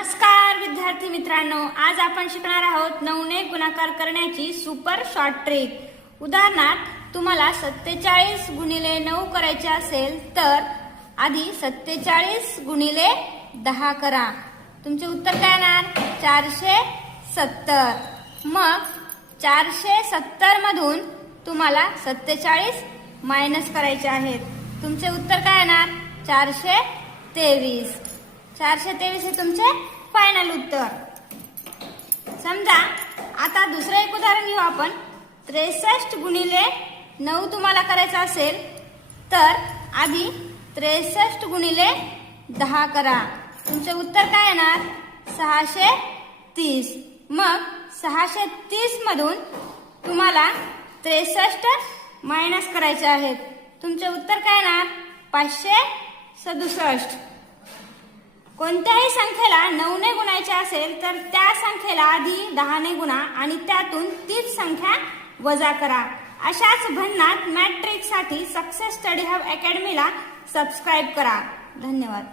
नमस्कार विद्यार्थी मित्रांनो, आज आपण शिकणार आहोत 9 ने गुणाकार करण्याची सुपर शॉर्ट ट्रिक। उदाहरणार्थ तुम्हाला 47 गुणिले 9 करायचे असेल तर आधी 47 गुणिले 10 करा। तुमचे उत्तर काय येणार? 470। मग 470 मधून तुम्हाला 47 मायनस करायचे आहेत। तुमचे उत्तर काय येणार? 423। 423 हे तुमचे फायनल उत्तर। समजा आता दुसरं एक उदाहरण घेऊ आपण। 63 गुणिले 9 तुम्हाला करायचं असेल तर आधी 63 गुणिले 10 करा। तुमचे उत्तर काय येणार? 630। मग 630 मधून तुम्हाला 63 मायनस करायचे आहेत। तुमचे उत्तर काय येणार? 567। कोणत्याही संख्येला 9 ने गुणायचे असेल तर त्या संख्येला आधी 10 ने गुणा आणि त्यातून तीच संख्या वजा करा। अशाच भन्नाट मॅट्रिक्स साठी सक्सेस स्टडी हब अकॅडमीला सबस्क्राइब करा। धन्यवाद।